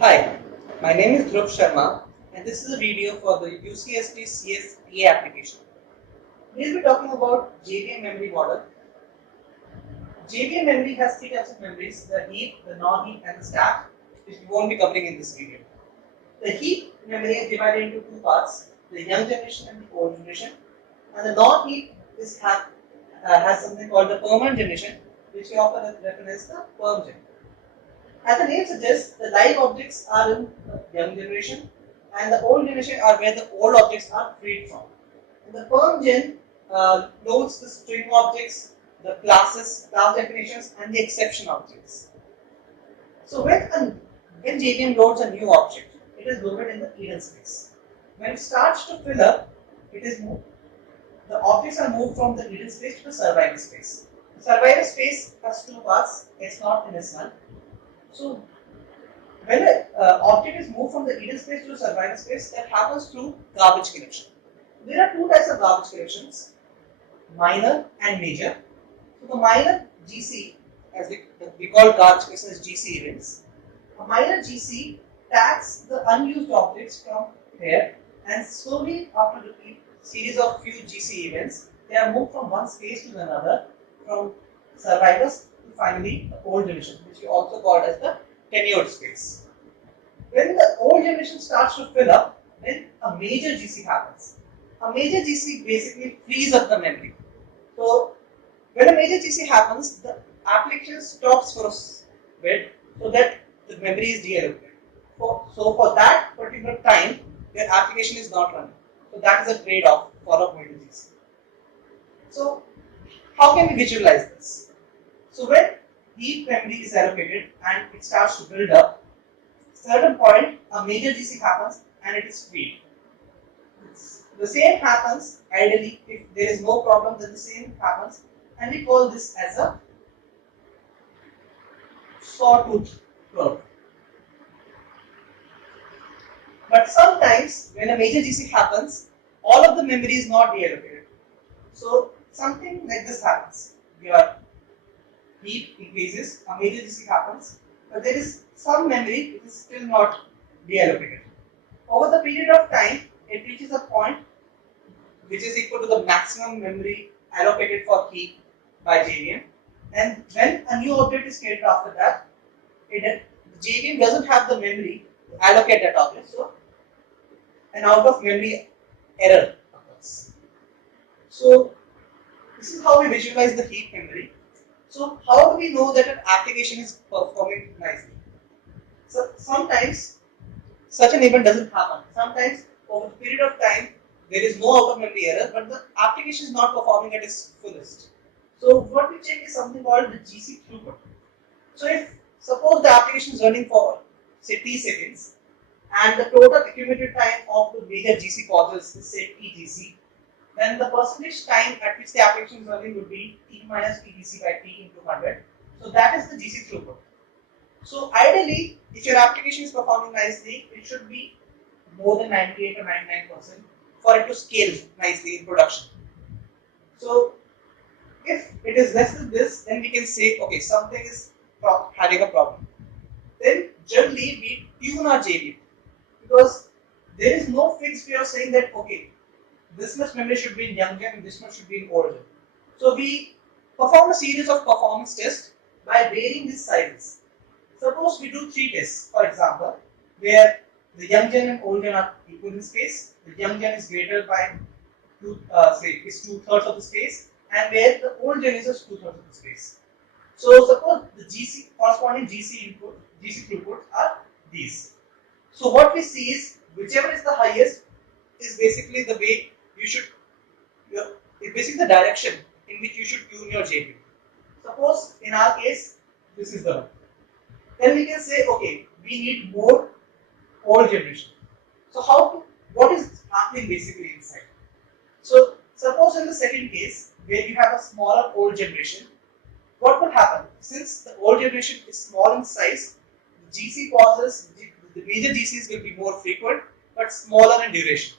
Hi, my name is Dhruv Sharma and this is a video for the UCSD CSPA application. We'll be talking about JVM memory model. JVM memory has three types of memories, the heap, the non-heap and the stack, which we won't be covering in this video. The heap memory is divided into two parts, the young generation and the old generation, and the non-heap has something called the permanent generation, which we often refer as the perm gen. As the name suggests, the live objects are in the young generation and the old generation are where the old objects are freed from. And the perm gen loads the string objects, the classes, class definitions and the exception objects. So when JVM loads a new object, it is loaded in the idle space. When it starts to fill up, it is moved. The objects are moved from the idle space to the survival space. The survival space has two parts, S0 and S1. So when an object is moved from the idle space to the survival space, that happens through garbage collection. There are two types of garbage collections, minor and major. So the minor GC, as we call garbage collection as GC events. A minor GC tags the unused objects from here and slowly after repeat series of few GC events, they are moved from one space to another, from survivors to finally the old generation, which we also call as the tenured space. When the old generation starts to fill up, then a major GC happens. A major GC basically frees up the memory. So when a major GC happens, the application stops for a bit so that the memory is deallocated. So for that particular time, your application is not running. So that is a trade-off for a major GC. So how can we visualize this? So when heap memory is allocated and it starts to build up, at a certain point a major GC happens and it is freed. The same happens ideally if there is no problem, then the same happens, and we call this as a sawtooth curve. But sometimes when a major GC happens, all of the memory is not deallocated. So something like this happens. Your heap increases, a major GC happens, but there is some memory which is still not deallocated. Over the period of time, it reaches a point which is equal to the maximum memory allocated for heap by JVM, and when a new object is created after that, the JVM doesn't have the memory to allocate that object, so an out of memory error occurs. So this is how we visualize the heap memory. So how do we know that an application is performing nicely? So sometimes such an event doesn't happen. Sometimes over the period of time there is no out of memory error, but the application is not performing at its fullest. So what we check is something called the GC throughput. So if suppose the application is running for say t seconds and the total accumulated time of the major GC pauses is say tgc, then the percentage time at which the application is running would be t minus tdc by t into 100. So that is the GC throughput. So ideally, if your application is performing nicely, it should be more than 98 or 99% for it to scale nicely in production. So if it is less than this, then we can say, okay, something is having a problem. Then generally we tune our JVM, because there is no fixed way of saying that, okay, this much memory should be in young gen and this much should be in old gen. So we perform a series of performance tests by varying these sizes. Suppose we do 3 tests, for example, where the young gen and old gen are equal in space, the young gen is greater by 2/3 of the space, and where the old gen is just 2/3 of the space. So suppose the GC corresponding GC input, GC throughputs are these. So what we see is whichever is the highest is basically the way you should, it's basically the direction in which you should tune your JVM. Suppose in our case, this is the one. Then we can say, okay, we need more old generation. So what is happening basically inside? So suppose in the second case, where you have a smaller old generation, what will happen? Since the old generation is small in size, the GC pauses, the major GCs will be more frequent but smaller in duration.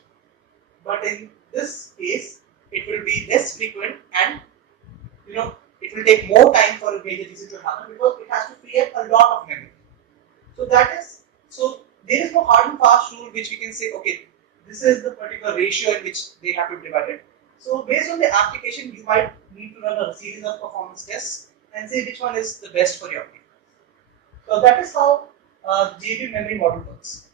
But in this case, it will be less frequent and it will take more time for a major GC to happen because it has to free up a lot of memory. So that is So there is no hard and fast rule which we can say, okay, this is the particular ratio in which they have to divide it. So based on the application, you might need to run a series of performance tests and say which one is the best for your application. So that is how JVM memory model works.